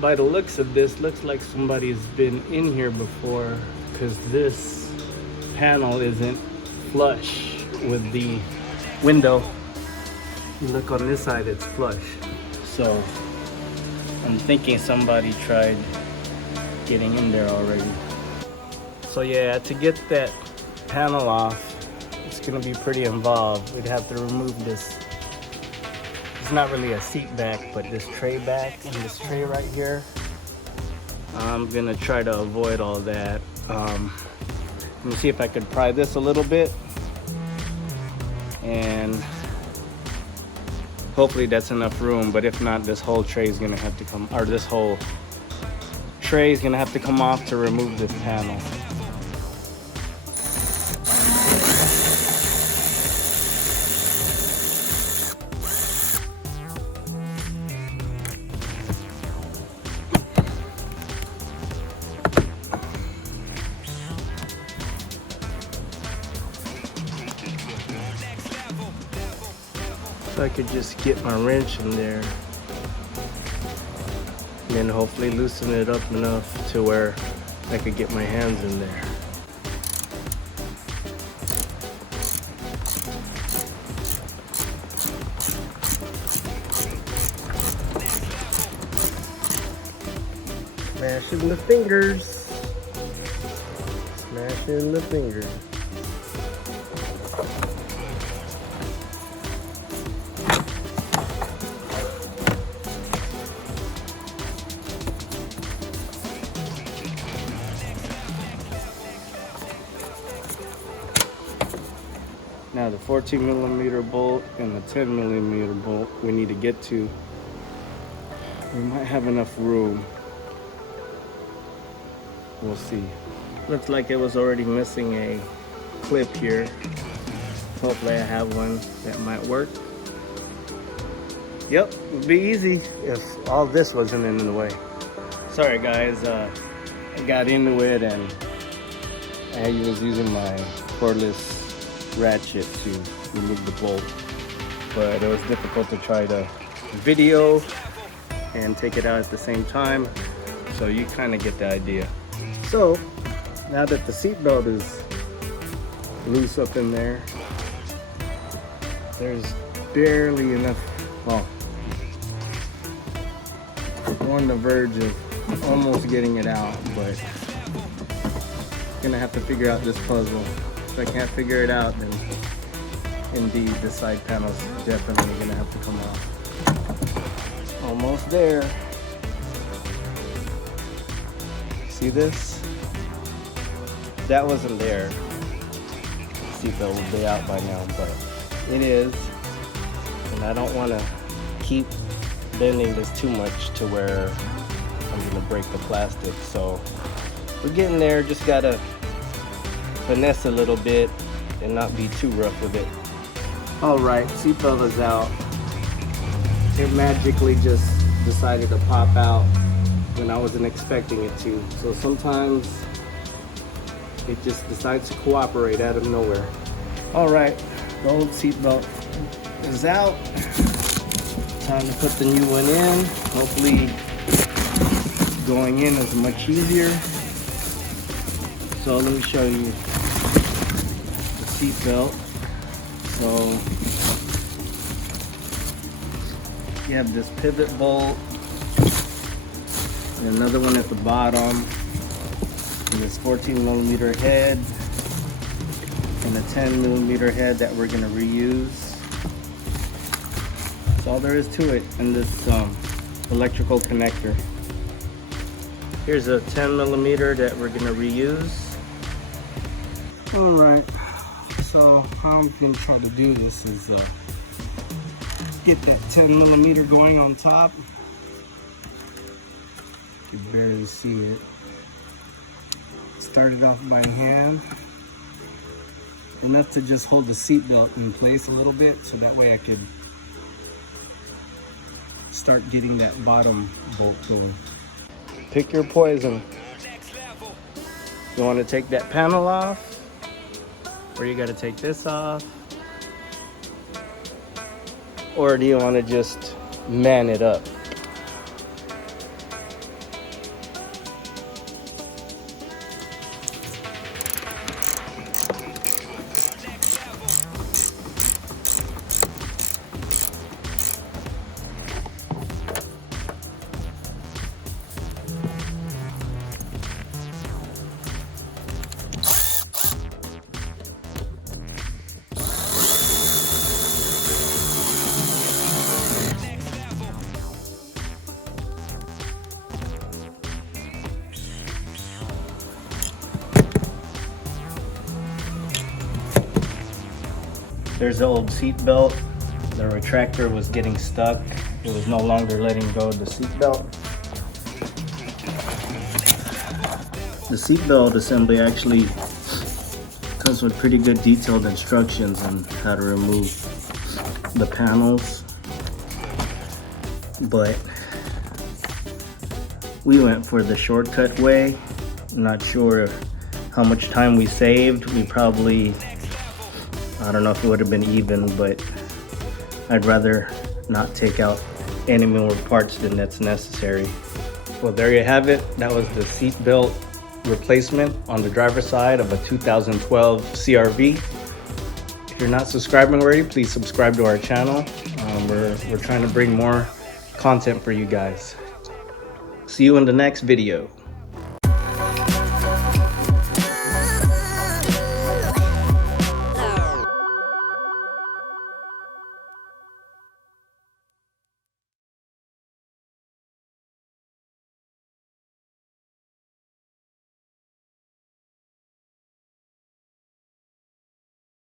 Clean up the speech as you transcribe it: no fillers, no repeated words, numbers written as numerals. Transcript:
By the looks of this, looks like somebody's been in here before, because this panel isn't flush with the window. You look on this side, it's flush. So I'm thinking somebody tried getting in there already. So yeah, to get that panel off, it's gonna be pretty involved. We'd have to remove this. It's not really a seat back, but this tray back and this tray right here. I'm gonna try to avoid all that. Let me see if I could pry this a little bit, and hopefully that's enough room. But if not, this whole tray is gonna have to come, or this whole tray is gonna have to come off to remove this panel. If I could just get my wrench in there and then hopefully loosen it up enough to where I could get my hands in there. Smashing the fingers. Smashing the fingers. Now the 14mm bolt and the 10mm bolt we need to get to. We might have enough room. We'll see. Looks like it was already missing a clip here. Hopefully I have one that might work. Yep, it'd be easy if all this wasn't in the way. Sorry guys, I got into it and I was using my cordless ratchet to remove the bolt, but it was difficult to try to video and take it out at the same time, so you kind of get the idea. So now that the seatbelt is loose up in there, there's barely enough, well, we're on the verge of almost getting it out, but gonna have to figure out this puzzle. If I can't figure it out, then indeed the side panel's definitely gonna have to come off. Almost there. See this? If that wasn't there, seatbelt would be out by now, but it is, and I don't want to keep bending this too much to where I'm gonna break the plastic. So we're getting there. Just gotta finesse a little bit and not be too rough with it. All right, seatbelt is out. It magically just decided to pop out when I wasn't expecting it to. So sometimes it just decides to cooperate out of nowhere. All right, the old seatbelt is out. Time to put the new one in. Hopefully going in is much easier. So let me show you the seatbelt. So you have this pivot bolt and another one at the bottom, and this 14mm head and a 10mm head that we're going to reuse. That's all there is to it. And this electrical connector. Here's a 10mm that we're going to reuse. All right, so how I'm going to try to do this is get that 10mm going on top. You can barely see it. Start it off by hand. Enough to just hold the seatbelt in place a little bit, so that way I could start getting that bottom bolt going. Pick your poison. You want to take that panel off, or you got to take this off, or do you want to just man it up? There's the old seat belt. The retractor was getting stuck. It was no longer letting go of the seat belt. The seat belt assembly actually comes with pretty good detailed instructions on how to remove the panels, but we went for the shortcut way. I'm not sure how much time we saved. We probably, I don't know if it would have been even, but I'd rather not take out any more parts than that's necessary. Well, there you have it. That was the seat belt replacement on the driver's side of a 2012 CRV. If you're not subscribing already, please subscribe to our channel. We're trying to bring more content for you guys. See you in the next video.